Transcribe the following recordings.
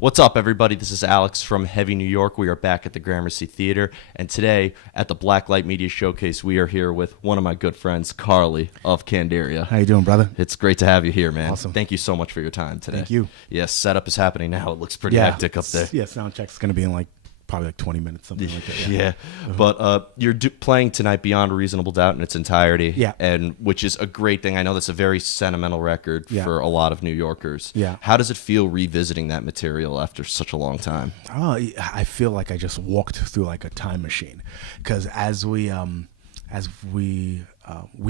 What's up, everybody? This is Alex from Heavy New York. We are back at the Gramercy Theater, and today at the Blacklight Media Showcase, we are here with one of my good friends, Carley of Candiria. How you doing, brother? It's great to have you here, man. Awesome. Thank you so much for your time today. Thank you. Yes, setup is happening now. It looks pretty hectic up there. Yeah, sound check's going to be in probably 20 minutes, something like that. Yeah. But you're playing tonight Beyond a Reasonable Doubt in its entirety, Yeah. and which is a great thing. I know that's a very sentimental record for a lot of New Yorkers. Yeah. How does it feel revisiting that material after such a long time? Oh, I feel like I just walked through like a time machine, because we've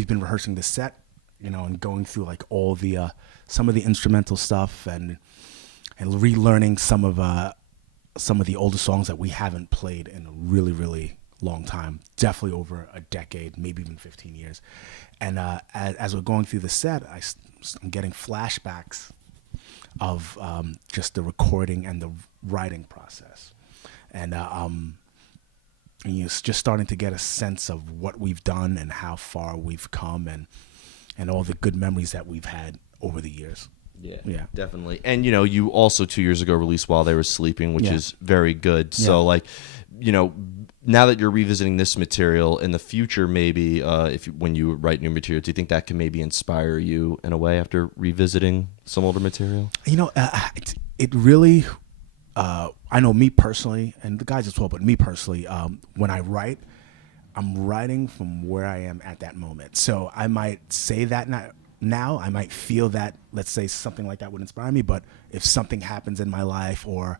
been rehearsing the set, and going through like all the some of the instrumental stuff and relearning some of the older songs that we haven't played in a really, really long time, definitely over a decade, maybe even 15 years. And as we're going through the set, I'm getting flashbacks of just the recording and the writing process. And you're just starting to get a sense of what we've done and how far we've come and all the good memories that we've had over the years. Yeah, definitely. And, you also 2 years ago released While They Were Sleeping, which is very good. So, now that you're revisiting this material in the future, maybe when you write new material, do you think that can maybe inspire you in a way after revisiting some older material? It really, I know me personally, and the guys as well, but me personally, when I write, I'm writing from where I am at that moment. So I might say that now I might feel that, let's say, something like that would inspire me, but if something happens in my life or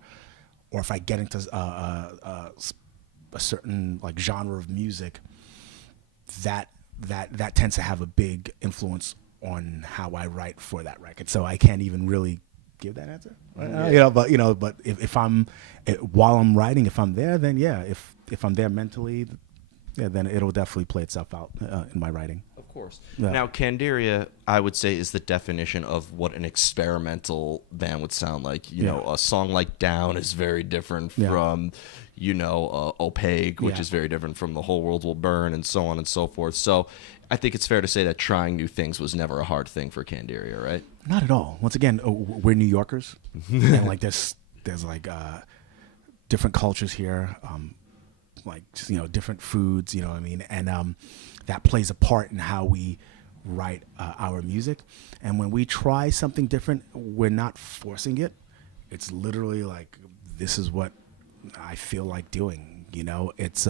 if I get into a certain like genre of music, that tends to have a big influence on how I write for that record. So I can't even really give that answer, but if I'm while I'm writing, if I'm there, then if I'm there mentally, then it'll definitely play itself out in my writing. Of course. Yeah. Now, Candiria, I would say, is the definition of what an experimental band would sound like. A song like Down is very different from, Opaque, which is very different from The Whole World Will Burn, and so on and so forth. So I think it's fair to say that trying new things was never a hard thing for Candiria, right? Not at all. Once again, we're New Yorkers, and like there's like different cultures here. Different foods, you know what I mean? And that plays a part in how we write our music. And when we try something different, we're not forcing it. It's literally like, this is what I feel like doing, It's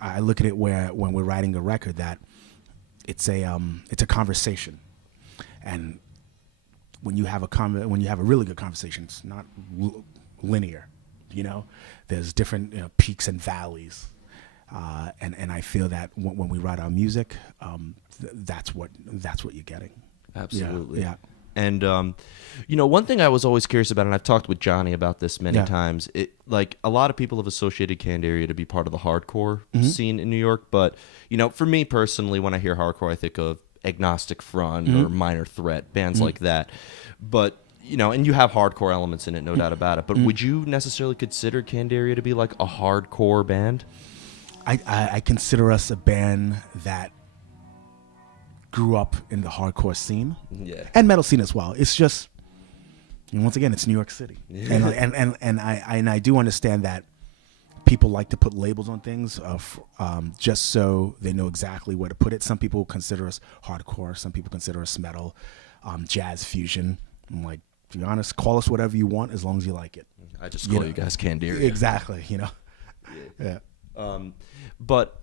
I look at it when we're writing a record that it's a conversation. And when you have a really good conversation, it's not linear. There's different peaks and valleys, and I feel that when we write our music, that's what you're getting. Absolutely. Yeah. And one thing I was always curious about, and I've talked with Johnny about this many times. A lot of people have associated Candiria to be part of the hardcore scene in New York, but for me personally, when I hear hardcore, I think of Agnostic Front or Minor Threat, bands like that, but. And you have hardcore elements in it, no doubt about it. But would you necessarily consider Candiria to be like a hardcore band? I consider us a band that grew up in the hardcore scene and metal scene as well. It's just, once again, it's New York City, and I do understand that people like to put labels on things just so they know exactly where to put it. Some people consider us hardcore. Some people consider us metal, jazz fusion. I'm like, to be honest, call us whatever you want as long as you like it. I just call you guys Candiria. Exactly, Yeah. But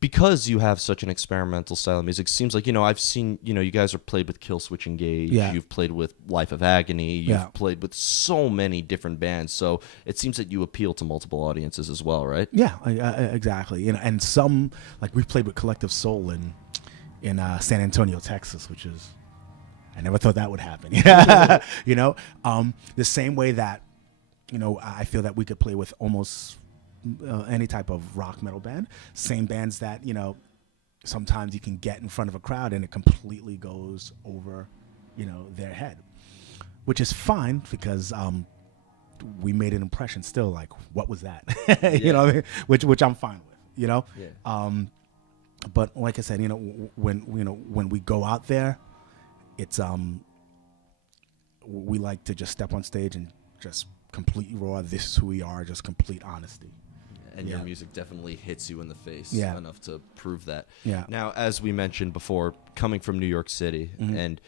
because you have such an experimental style of music, it seems like I've seen you guys are played with Killswitch Engage. Yeah. You've played with Life of Agony. You've played with so many different bands. So it seems that you appeal to multiple audiences as well, right? Yeah, exactly. And some, like, we've played with Collective Soul in San Antonio, Texas, which is. I never thought that would happen. The same way that, I feel that we could play with almost any type of rock metal band. Same bands that, sometimes you can get in front of a crowd and it completely goes over, their head, which is fine because we made an impression still. Like, what was that? You know what I mean? Which I'm fine with, Yeah. But like I said, when we go out there, it's we like to just step on stage and just completely raw. This is who we are, just complete honesty. And Yeah. your music definitely hits you in the face Yeah. enough to prove that. Yeah. Now, as we mentioned before, coming from New York City, Mm-hmm. and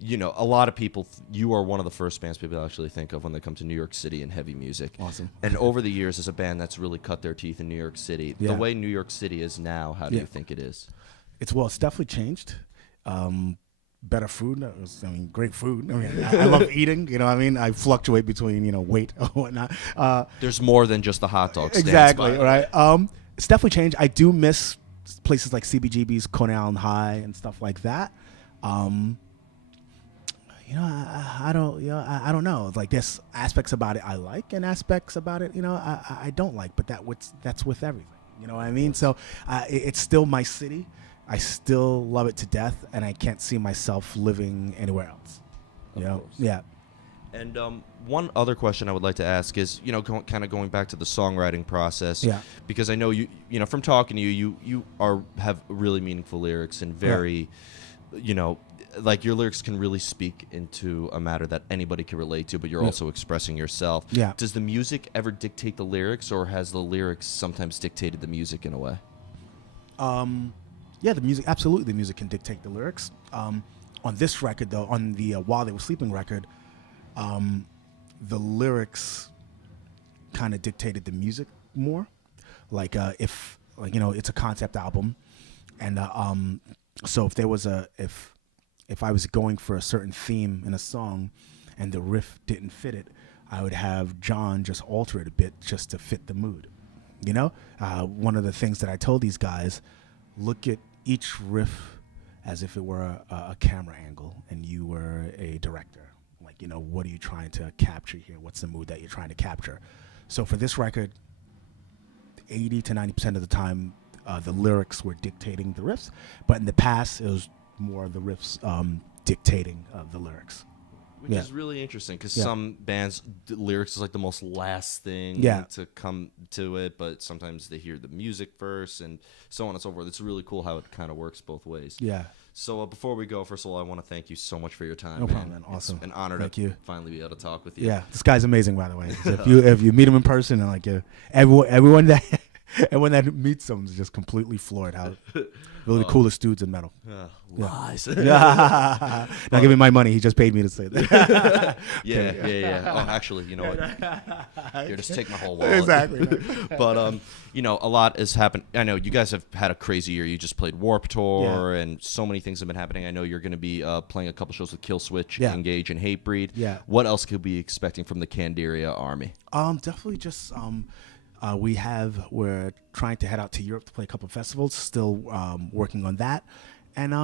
a lot of people, you are one of the first bands people actually think of when they come to New York City and heavy music. Awesome. And over the years, as a band that's really cut their teeth in New York City, the Yeah. way New York City is now, how do Yeah. you think it is? It's definitely changed. Better food. Great food. I love eating. You know what I mean? I fluctuate between, weight or whatnot. There's more than just the hot dog stands. Exactly, by. right? It's definitely changed. I do miss places like CBGB's, Coney Island High, and stuff like that. I don't know. Like, there's aspects about it I like, and aspects about it, I don't like. But that's with everything. You know what I mean? So it's still my city. I still love it to death, and I can't see myself living anywhere else. Of course. Yeah. And one other question I would like to ask is, kind of going back to the songwriting process. Yeah. Because I know from talking to you have really meaningful lyrics and very, like your lyrics can really speak into a matter that anybody can relate to, but you're also expressing yourself. Yeah. Does the music ever dictate the lyrics, or has the lyrics sometimes dictated the music in a way? Yeah, the music, absolutely, the music can dictate the lyrics. On this record, though, on the While They Were Sleeping record, the lyrics kind of dictated the music more. Like, it's a concept album, and so if there was if I was going for a certain theme in a song, and the riff didn't fit it, I would have John just alter it a bit just to fit the mood. One of the things that I told these guys, look at each riff as if it were a camera angle and you were a director. Like, what are you trying to capture here? What's the mood that you're trying to capture? So for this record, 80 to 90% of the time, the lyrics were dictating the riffs. But in the past, it was more the riffs dictating the lyrics. Which is really interesting, because Yeah. some bands, lyrics is like the most last thing Yeah. to come to it, but sometimes they hear the music first and so on and so forth. It's really cool how it kind of works both ways. Yeah. So before we go, first of all, I want to thank you so much for your time. No man. problem, man. Awesome. It's an honor Thank to you. finally be able to talk with you. Yeah, this guy's amazing, by the way. So if you meet him in person, and everyone that meets him is just completely floored. How really the coolest dudes in metal. Lies. Now give me my money. He just paid me to say that. Yeah. Oh, actually, you know what? Here, just take my whole wallet. Exactly. But a lot has happened. I know you guys have had a crazy year. You just played Warped Tour, and so many things have been happening. I know you're going to be playing a couple shows with Killswitch, Engage, and Hatebreed. Yeah. What else could we be expecting from the Candiria army? Definitely just we're trying to head out to Europe to play a couple of festivals. Still working on that, and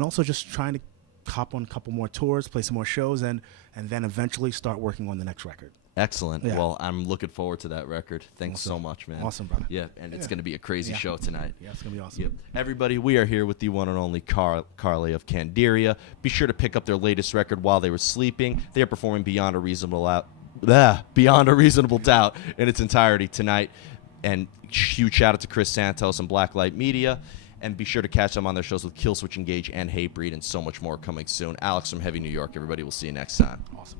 also just trying to hop on a couple more tours, play some more shows, and then eventually start working on the next record. Excellent. Yeah. Well, I'm looking forward to that record. Thanks so much, man. Awesome, brother. Yeah, and it's going to be a crazy show tonight. Yeah, it's gonna be awesome. Yep. Everybody, we are here with the one and only Carley of Candiria. Be sure to pick up their latest record, While They Were Sleeping. They are performing Beyond a Reasonable Doubt in its entirety tonight. And huge shout out to Chris Santos and Blacklight Media. And be sure to catch them on their shows with Killswitch Engage and Hatebreed, and so much more coming soon. Alex from Heavy New York, everybody. We'll see you next time. Awesome.